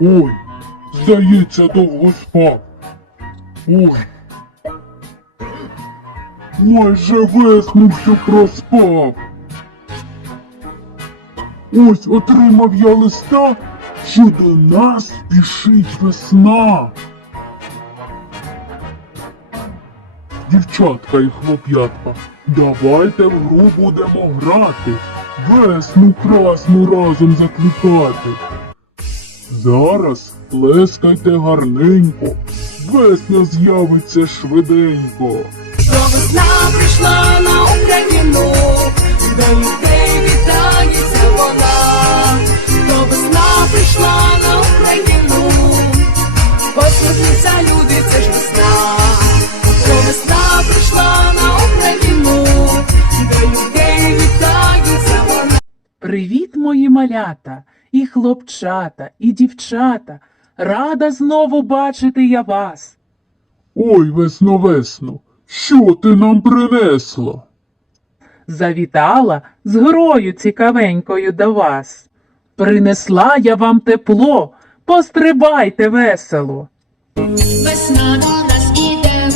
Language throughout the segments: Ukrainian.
Ой, здається, довго спав. Ой. Майже весну що проспав. Ось отримав я листа, що до нас спішить весна. Дівчатка і хлоп'ятка, давайте в гру будемо грати, весну красну разом закликати. Зараз плескайте гарненько, весна з'явиться швиденько. Що весна прийшла на Україну, до людей вітається вона, то весна прийшла на Україну, посміхнуться люди, це ж весна, то весна прийшла на Україну, до людей вітається вона. Привіт, мої малята, і хлопчата, і дівчата. Рада знову бачити я вас. Ой, весно, весно, що ти нам принесла? Завітала з грою цікавенькою до вас. Принесла я вам тепло, пострибайте весело. Весна до нас іде,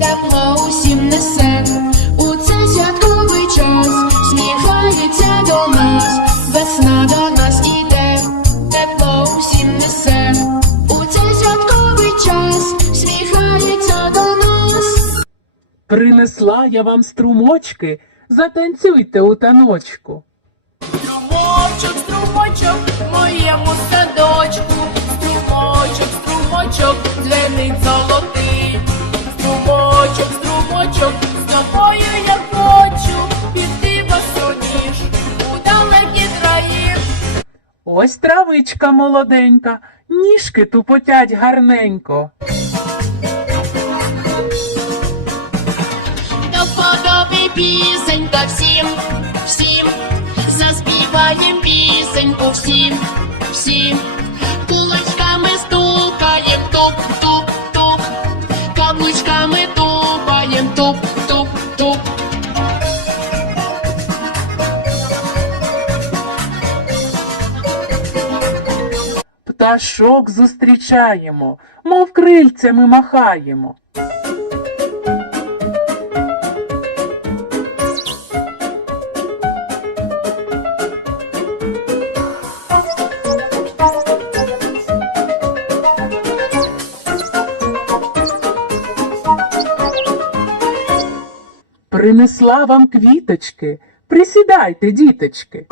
тепло усім несе. Принесла я вам струмочки, затанцюйте у таночку. Струмочок, струмочок, в моєму садочку, струмочок, струмочок, дзвенить золотий. Струмочок, струмочок, з тобою я хочу піти босоніж у далекі краї. Ось травичка молоденька, ніжки тупотять гарненько. Пісенька всім, всім, заспіваєм пісеньку всім, всім, кулачками стукаєм туп-туп-туп, каблучками тупаєм туп-туп-туп. Пташок зустрічаємо, мов крильцями махаємо. Принесла вам квіточки, присідайте, діточки.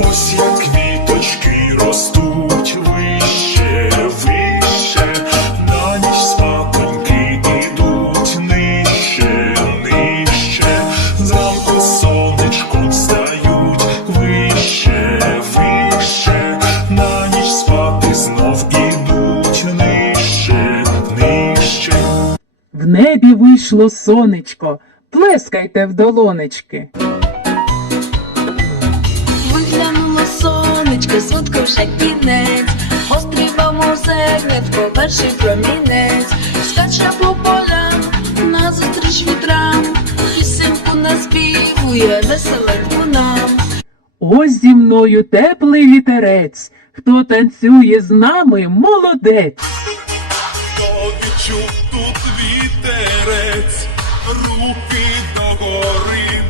Ось як квіточки ростуть небі вийшло сонечко, плескайте в долонечки. Виглянуло сонечко, сутко вже кінець, Острівamo зернятко, перший промінець, скаче по полям, назустріч вітрам, пісеньку наспівує веселеньку нам. Ось зі мною теплий вітерець, хто танцює з нами, молодець. Хто відчув тут руки догори.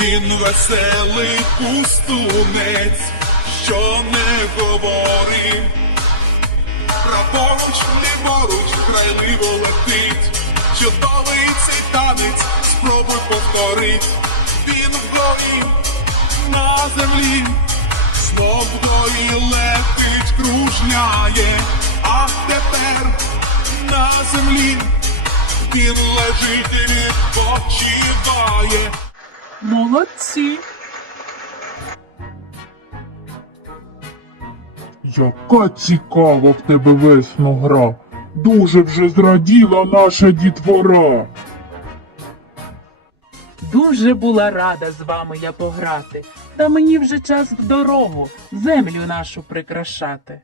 Він веселий пустунець, що не говорить. Праворуч, ліворуч, грайливо летить. Чудовий цей танець, спробуй повторить. Він вгорі на землі, вгорі летить, кружляє, а тепер на землі він лежить і відпочиває. Молодці. Яка цікава в тебе весно гра. Дуже вже зраділа наша дітвора. Дуже була рада з вами я пограти, та мені вже час в дорогу землю нашу прикрашати.